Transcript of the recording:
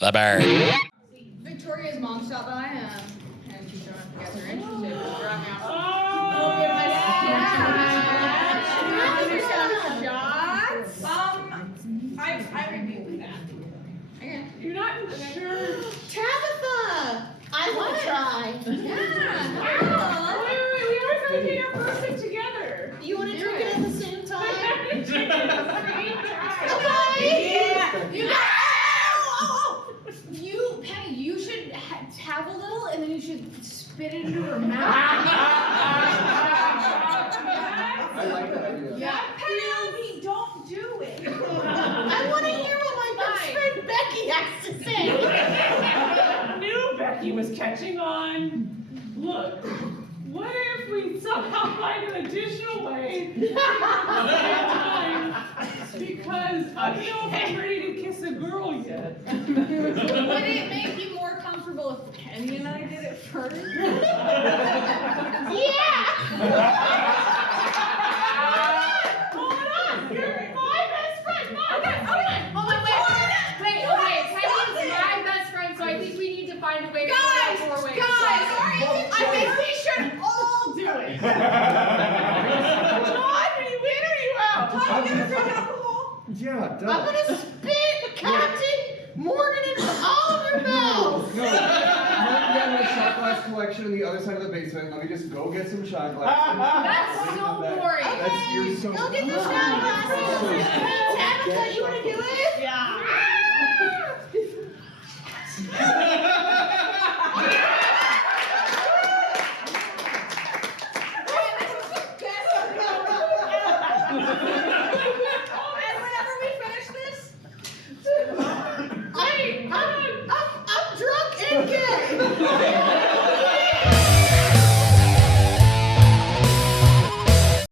The bird. Victoria's mom stopped by, and she's showing if you guys are interested. Drop me off. I reviewed that. Okay. You're not sure. Tabitha! I want to try. Yeah. Wait, we always have to take our first sip together. You want to drink it at the same time? Okay. Yeah. You, Penny, you should have a little, and then you should spit it into her mouth. I like that idea. Yeah. Penny, don't do it. I want to hear what my best friend Becky has to say. I knew Becky was catching on. Look, what if we somehow find an additional way to time? Because I don't know if I'm ready to kiss a girl yet. Would it make you more comfortable if Penny and I did it first? Yeah! Hold on, you're my best friend. Okay. Wait, Penny's my best friend, so I think we need to find a way to Guys, do it 4 ways. I think we should all do it. Todd, are you in or are you out? I'm Todd, you gonna gonna- drink alcohol? Yeah, I'm gonna spit Captain Morgan into all of your mouths! No, you got a shot glass collection on the other side of the basement. Let me just go get some shot glasses. That's so boring. That's you're so. Go get the shot glasses! Hey, Tabitha, you wanna do it? Yeah. And whenever we finish this, I'm drunk and gay!